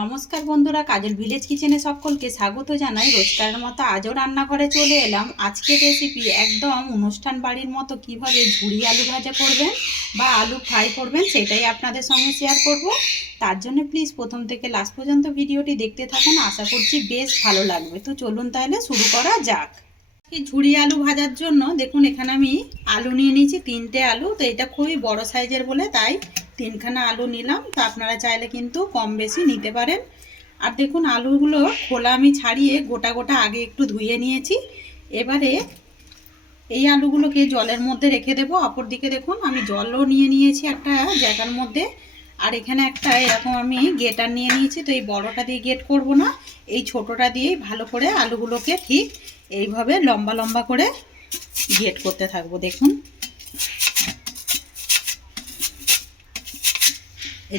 নমস্কার বন্ধুরা, কাজল ভিলেজ কিচেনে সকলকে স্বাগত জানাই। রোজকারের মতো আজও রান্নাঘরে চলে এলাম। আজকের রেসিপি একদম অনুষ্ঠান বাড়ির মতো কিভাবে ঝুরি আলু ভাজা করবেন বা আলু ফ্রাই করবেন সেটাই আপনাদের সঙ্গে শেয়ার করব। তার জন্য প্লিজ প্রথম থেকে লাস্ট পর্যন্ত ভিডিওটি দেখতে থাকুন, আশা করছি বেশ ভালো লাগবে। তো চলুন তাহলে শুরু করা যাক। ঝুরি আলু ভাজার জন্য দেখুন এখানে আমি আলু নিয়ে নিয়েছি, 3টে আলু। তো এটা খুবই বড় সাইজের বলে তাই 3খানা আলু নিলাম। তো আপনারা চাইলে কিন্তু কম বেশি নিতে পারেন। আর দেখুন আলুগুলো খোলা আমি ছাড়িয়ে গোটা গোটা আগে একটু ধুয়ে নিয়েছি। এবারে এই আলুগুলোকে জলের মধ্যে রেখে দেবো। অপর দিকে দেখুন আমি জলও নিয়ে নিয়েছি একটা জায়গার মধ্যে। আর এখানে একটা এরকম আমি গেটার নিয়ে নিয়েছি। তো এই বড়টা দিয়ে গেট করব না, এই ছোটটা দিয়েই ভালো করে আলুগুলোকে ঠিক এইভাবে লম্বা লম্বা করে গেট করতে থাকবো। দেখুন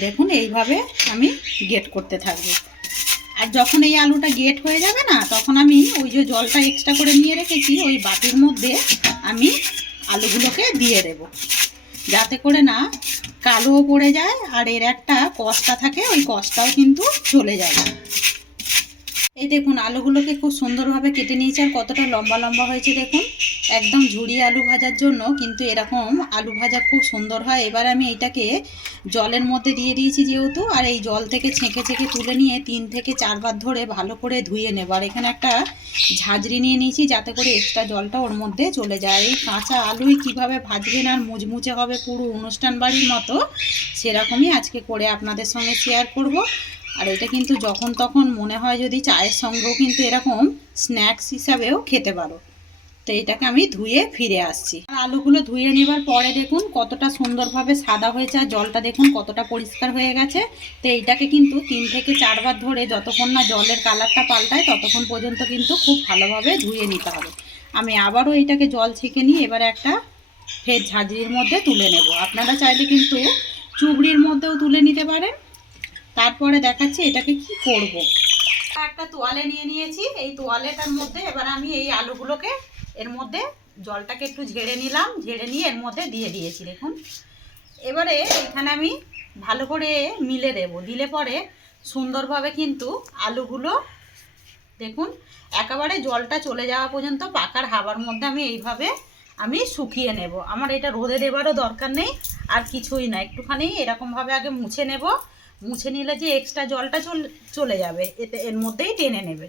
দেখুন এইভাবে আমি গেট করতে থাকবো। আর যখন এই আলুটা গেট হয়ে যাবে না, তখন আমি ওই যে জলটা এক্সট্রা করে নিয়ে রেখেছি ওই বাটির মধ্যে আমি আলুগুলোকে দিয়ে দেব, যাতে করে না কালোও পড়ে যায় আর এর একটা কষটা থাকে, ওই কষটাও কিন্তু চলে যাবে। এই দেখুন আলুগুলোকে খুব সুন্দরভাবে কেটে নিয়েছি আর কতটা লম্বা লম্বা হয়েছে দেখুন। একদম ঝুরি আলু ভাজার জন্য কিন্তু এরকম আলু ভাজা খুব সুন্দর হয়। এবার আমি এইটাকে জলের মধ্যে দিয়ে দিয়েছি যেহেতু, আর এই জল থেকে ছেঁকে ছেঁকে তুলে নিয়ে 3 থেকে 4 বার ধরে ভালো করে ধুয়ে নেব। আর এখানে একটা ঝাঁঝরি নিয়ে নিয়েছি যাতে করে এক্সট্রা জলটা ওর মধ্যে চলে যায়। এই কাঁচা আলুই কিভাবে ভাজবেন আর মুচমুচে হবে পুরো অনুষ্ঠান বাড়ির মতো, সেরকমই আজকে করে আপনাদের সঙ্গে শেয়ার করব। আর এটা কিন্তু যখন তখন মনে হয় যদি চায়ের সঙ্গেও কিন্তু এরকম স্ন্যাক্স হিসাবেও খেতে পারো। তো এটাকে আমি ধুয়ে ফিরে আসছি। আলুগুলো ধুয়ে নেবার পরে দেখুন কতটা সুন্দরভাবে সাদা হয়েছে আর জলটা দেখুন কতটা পরিষ্কার হয়ে গেছে। তো এইটাকে কিন্তু 3 থেকে 4 বার ধরে যতক্ষণ না জলের কালারটা পাল্টায় ততক্ষণ পর্যন্ত কিন্তু খুব ভালোভাবে ধুয়ে নিতে হবে। আমি আবারও এইটাকে জল ছেঁকে নিয়ে এবারে একটা ফের ঝাঁঝরির মধ্যে তুলে নেব। আপনারা চাইলে কিন্তু চুবড়ির মধ্যেও তুলে নিতে পারেন। তারপরে দেখাচ্ছি এটাকে কি করব। একটা তোয়ালে নিয়ে নিয়েছি, এই তোয়ালেটার মধ্যে এবার আমি এই আলুগুলোকে এর মধ্যে জলটাকে একটু ঝেড়ে নিলাম, ঝেড়ে নিয়ে এর মধ্যে দিয়ে দিয়েছি দেখুন। এবারে এখানে আমি ভালো করে মিলে দেব, দিলে পরে সুন্দরভাবে কিন্তু আলুগুলো দেখুন একেবারে জলটা চলে যাওয়া পর্যন্ত পাকার হাওয়ার মধ্যে আমি শুকিয়ে নেব। আমার এটা রোদে দেবারও দরকার নেই আর কিছুই না, একটুখানি এরকমভাবে আগে মুছে নেব। মুছে নিলে যে এক্সট্রা জলটা চলে যাবে, এতে এর মধ্যেই টেনে নেবে।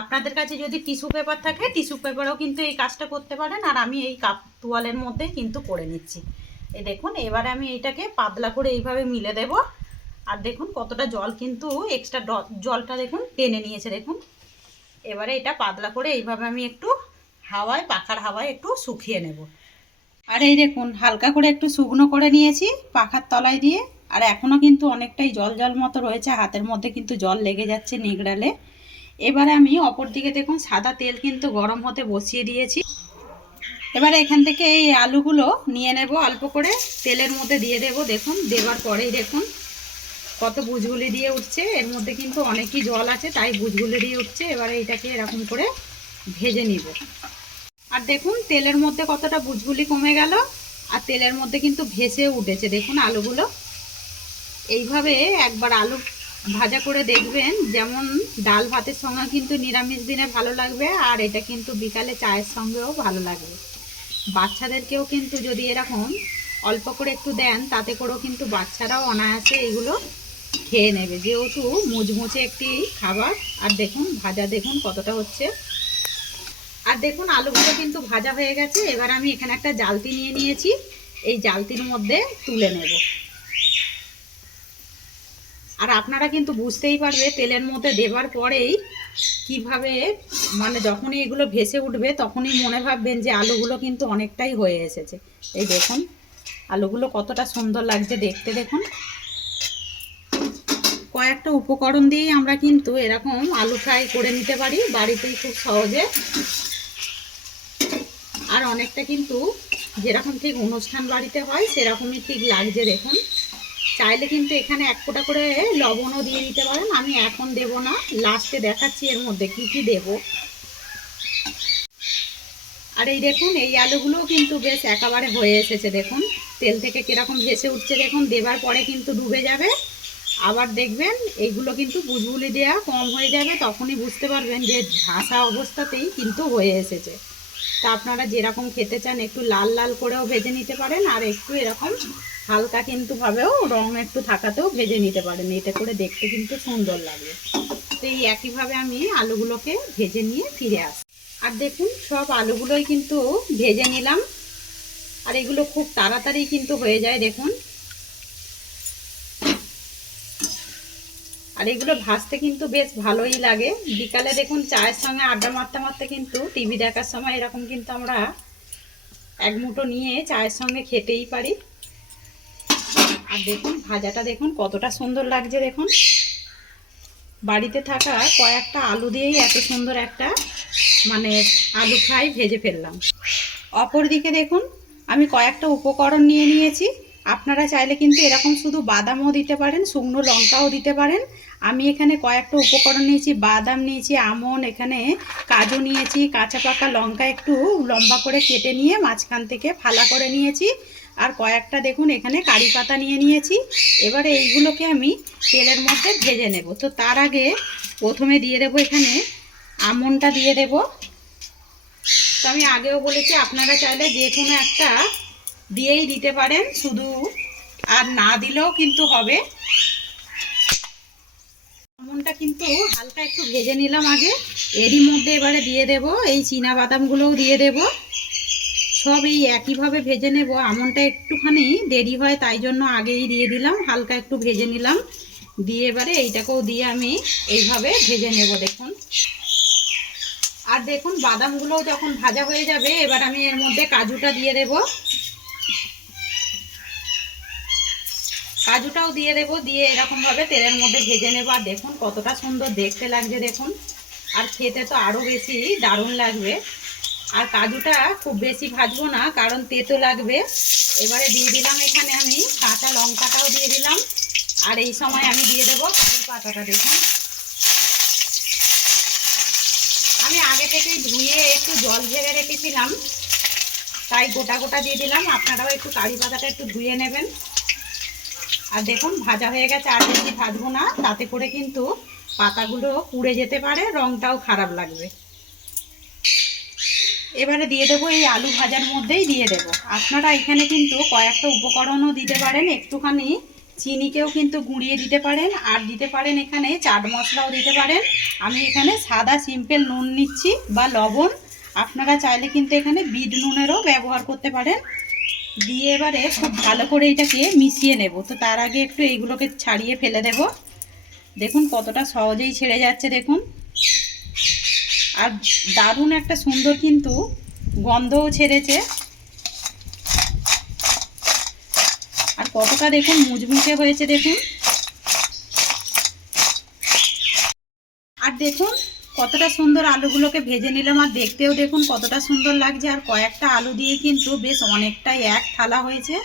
আপনাদের কাছে যদি টিস্যু পেপার থাকে টিস্যু পেপারেও কিন্তু এই কাজটা করতে পারেন। আর আমি এই তোয়ালের মধ্যেই কিন্তু করে নিচ্ছি। এই দেখুন এবারে আমি এইটাকে পাতলা করে এইভাবে মিলে দেব। আর দেখুন কতটা জল কিন্তু এক্সট্রা জলটা দেখুন টেনে নিয়েছে দেখুন। এবারে এটা পাতলা করে এইভাবে আমি একটু হাওয়ায়, পাখার হাওয়ায় একটু শুকিয়ে নেব। আর এই দেখুন হালকা করে একটু শুকনো করে নিয়েছি পাখার তলায় দিয়ে। আর এখনও কিন্তু অনেকটাই জল জল মতো রয়েছে, হাতের মধ্যে কিন্তু জল লেগে যাচ্ছে নিগড়ালে। এবারে আমি অপর দিকে দেখুন সাদা তেল কিন্তু গরম হতে বসিয়ে দিয়েছি। এবারে এখান থেকে এই আলুগুলো নিয়ে নেব, অল্প করে তেলের মধ্যে দিয়ে দেব। দেখুন দেওয়ার পরেই দেখুন কত বুঝগুলি দিয়ে উঠছে, এর মধ্যে কিন্তু অনেকই জল আছে তাই বুঝগুলি দিয়ে উঠছে। এবারে এটাকে এরকম করে ভেজে নিব। আর দেখুন তেলের মধ্যে কতটা বুঝগুলি কমে গেল আর তেলের মধ্যে কিন্তু ভেসে উঠেছে দেখুন আলুগুলো। এইভাবে একবার আলু ভাজা করে দেখবেন, যেমন ডাল ভাতের সঙ্গে কিন্তু নিরামিষ দিনে ভালো লাগবে, আর এটা কিন্তু বিকালে চায়ের সঙ্গেও ভালো লাগবে। বাচ্চাদেরকেও কিন্তু যদি এরকম অল্প করে একটু দেন তাতে করেও কিন্তু বাচ্চারাও অনায়াসে এগুলো খেয়ে নেবে, যেহেতু মুচমুচে একটি খাবার। আর দেখুন ভাজা দেখুন কতটা হচ্ছে। আর দেখুন আলুগুলো কিন্তু ভাজা হয়ে গেছে। এবার আমি এখানে একটা জালতি নিয়ে নিয়েছি, এই জালতির মধ্যে তুলে নেব। আর আপনারা কিন্তু বুঝতেই পারবে তেলের মধ্যে দেবার পরেই কিভাবে, মানে যখনই এগুলো ভেসে উঠবে তখনই মনে ভাববেন যে আলুগুলো কিন্তু অনেকটাই হয়ে এসেছে। এই দেখুন আলুগুলো কতটা সুন্দর লাগছে দেখতে দেখুন। কয়েকটা উপকরণ দিয়েই আমরা কিন্তু এরকম আলু ফ্রাই করে নিতে পারি বাড়িতেই খুব সহজে। আর অনেকটা কিন্তু যেরকম ঠিক অনুষ্ঠান বাড়িতে হয় সেরকমই ঠিক লাগছে দেখুন। চাইলে কিন্তু এখানে 1 ফোঁটা করে লবণও দিয়ে দিতে পারেন, আমি এখন দেব না, লাস্টে দেখাচ্ছি এর মধ্যে কি কি দেব। আর এই দেখুন এই আলুগুলোও কিন্তু বেশ একেবারে হয়ে এসেছে দেখুন, তেল থেকে কীরকম ভেসে উঠছে দেখুন। দেবার পরে কিন্তু ডুবে যাবে আবার দেখবেন এইগুলো কিন্তু বুলবুলি দেওয়া কম হয়ে যাবে, তখনই বুঝতে পারবেন যে ঝাঁসা অবস্থাতেই কিন্তু হয়ে এসেছে। তা আপনারা যেরকম খেতে চান একটু লাল লাল করেও ভেজে নিতে পারেন, আর একটু এরকম হালকা কিন্তু ভাবেও রং একটু থাকাতেও ভেজে নিতে পারেন, এতে করে দেখতে কিন্তু সুন্দর লাগবে। তো এই একইভাবে আমি আলুগুলোকে ভেজে নিয়ে ফিরে আসি। আর দেখুন সব আলুগুলোই কিন্তু ভেজে নিলাম, আর এগুলো খুব তাড়াতাড়ি কিন্তু হয়ে যায় দেখুন। আর এগুলো ভাজতে কিন্তু বেশ ভালোই লাগে। বিকালে দেখুন চায়ের সঙ্গে আড্ডা মারতে মারতে কিন্তু টিভি দেখার সময় এরকম কিন্তু আমরা এক মুঠো নিয়ে চায়ের সঙ্গে খেতেই পারি। আর দেখুন ভাজাটা দেখুন কতটা সুন্দর লাগছে দেখুন। বাড়িতে থাকা কয়েকটা আলু দিয়েই এত সুন্দর একটা মানে আলু ফ্রাই ভেজে ফেললাম। অপরদিকে দেখুন আমি কয়েকটা উপকরণ নিয়ে নিয়েছি। আপনারা চাইলে কিন্তু এরকম শুধু বাদামও দিতে পারেন, শুকনো লঙ্কাও দিতে পারেন। আমি এখানে কয়েকটা উপকরণ নিয়েছি, বাদাম নিয়েছি, আমন্ড, এখানে কাজু নিয়েছি, কাঁচা পাকা লঙ্কা একটু লম্বা করে কেটে নিয়ে মাঝখান থেকে ফালা করে নিয়েছি, আর কয়েকটা দেখুন এখানে কারি পাতা নিয়ে নিয়েছি। এবারে এইগুলোকে আমি তেলের মধ্যে ভেজে নেব। তো তার আগে প্রথমে দিয়ে দেব এখানে আমন্ডটা দিয়ে দেব। তো আমি আগেও বলেছি আপনারা চাইলে যে কোনো একটা দিয়েই দিতে পারেন, শুধু আর না দিলেও কিন্তু হবে। আমন্ডটা কিন্তু হালকা একটু ভেজে নিলাম আগে, এরই মধ্যে এবারে দিয়ে দেব এই চীনা বাদামগুলোও দিয়ে দেব। সব এই একইভাবে ভেজে নেব। আমন্ডটা একটুখানি দেরি হয় তাই জন্য আগেই দিয়ে দিলাম, হালকা একটু ভেজে নিলাম, দিয়ে এবারে এইটাকেও দিয়ে আমি এইভাবে ভেজে নেব দেখুন। আর দেখুন বাদামগুলোও যখন ভাজা হয়ে যাবে এবার আমি এর মধ্যে কাজুটা দিয়ে দেব। কাজুটাও দিয়ে দেব, দিয়ে এরকমভাবে তেলের মধ্যে ভেজে নেব। আর দেখুন কতটা সুন্দর দেখতে লাগছে দেখুন, আর খেতে তো আরও বেশি দারুণ লাগবে। আর কাজুটা খুব বেশি ভাজবো না কারণ তেতো লাগবে। এবারে দিয়ে দিলাম এখানে আমি কাঁচা লঙ্কাটাও দিয়ে দিলাম, আর এই সময় আমি দিয়ে দেবো কারি পাতাটা। দেখুন আমি আগে থেকেই ধুয়ে একটু জল ঝেড়ে রেখেছিলাম, তাই গোটা গোটা দিয়ে দিলাম। আপনারাও একটু কারি পাতাটা একটু ধুয়ে নেবেন। আর দেখুন ভাজা হয়ে গেছে, আর বেশি ভাজবো না, তাতে করে কিন্তু পাতাগুলো পুড়ে যেতে পারে, রঙটাও খারাপ লাগবে। এবারে দিয়ে দেবো এই আলু ভাজার মধ্যেই দিয়ে দেবো। আপনারা এখানে কিন্তু কয়েকটা উপকরণও দিতে পারেন, একটুখানি চিনিকেও কিন্তু গুঁড়িয়ে দিতে পারেন, আর দিতে পারেন এখানে চাট মশলাও দিতে পারেন। আমি এখানে সাদা সিম্পল নুন নিচ্ছি বা লবণ, আপনারা চাইলে কিন্তু এখানে বিট নুনেরও ব্যবহার করতে পারেন। দিয়ে এবারে খুব ভালো করে এটাকে মিশিয়ে নেব। তো তার আগে একটু এইগুলোকে ছাড়িয়ে ফেলে দেব। দেখুন কতটা সহজেই ছেড়ে যাচ্ছে দেখুন, আর দারুণ একটা সুন্দর কিন্তু গন্ধও ছেড়েছে, আর কতটা দেখুন মুচমুচে হয়েছে দেখুন। আর দেখুন কতটা সুন্দর আলুগুলোকে ভেজে নিলাম, আর দেখতেও দেখুন কতটা সুন্দর লাগছে। আর কয়েকটা আলু দিয়ে কিন্তু বেশ অনেকটাই এক থালা হয়েছে।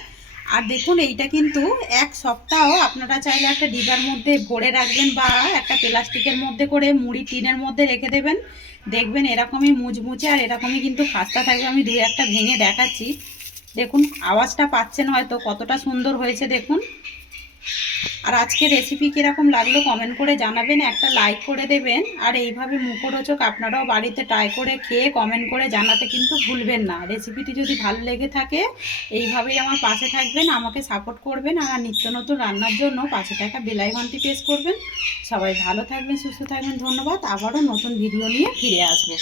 আর দেখুন এইটা কিন্তু এক সপ্তাহ আপনারা চাইলে একটা ডিবার মধ্যে ভরে রাখবেন বা একটা প্লাস্টিকের মধ্যে করে মুড়ি টিনের মধ্যে রেখে দেবেন, দেখবেন এরকমই মুচমুচে আর এরকমই কিন্তু খাস্তা থাকবে। আমি দুই একটা ভেঙে দেখাচ্ছি, দেখুন আওয়াজটা পাচ্ছেন হয়তো, কতটা সুন্দর হয়েছে দেখুন। আর আজকে রেসিপি কীরকম লাগলো কমেন্ট করে জানাবেন, একটা লাইক করে দেবেন। আর এইভাবে মুখরোচক আপনারাও বাড়িতে ট্রাই করে খেয়ে কমেন্ট করে জানাতে কিন্তু ভুলবেন না। রেসিপিটি যদি ভালো লেগে থাকে এইভাবেই আমার পাশে থাকবেন, আমাকে সাপোর্ট করবেন, আর নিত্য নতুন রান্নার জন্য পাশে থাকা বেল আইকনটি প্রেস করবেন। সবাই ভালো থাকবেন, সুস্থ থাকবেন, ধন্যবাদ। আবারও নতুন ভিডিও নিয়ে ফিরে আসবো।